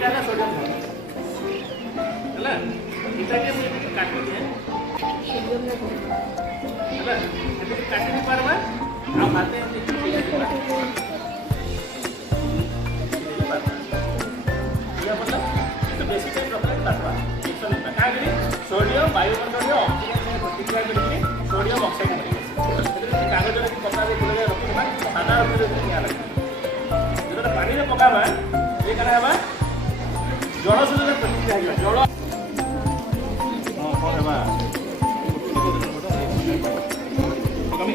एटा है सोडियम है एटा के मैं काटी दिए है ये काटी नहीं पारबा आ बातें ये मतलब तो बेसिक टाइप रखना काटवा का सोडियम वायुमंडल में ऑक्सीजन से प्रतिक्रिया करके सोडियम ऑक्साइड बने कागज रे पका दे गुले रखबा सादा रखबे निया लगे जेटा पानी रे पकाबा ये करा हेबा जल सहित प्रतिक्रिया हेबा जल हां कोन हेबा कमी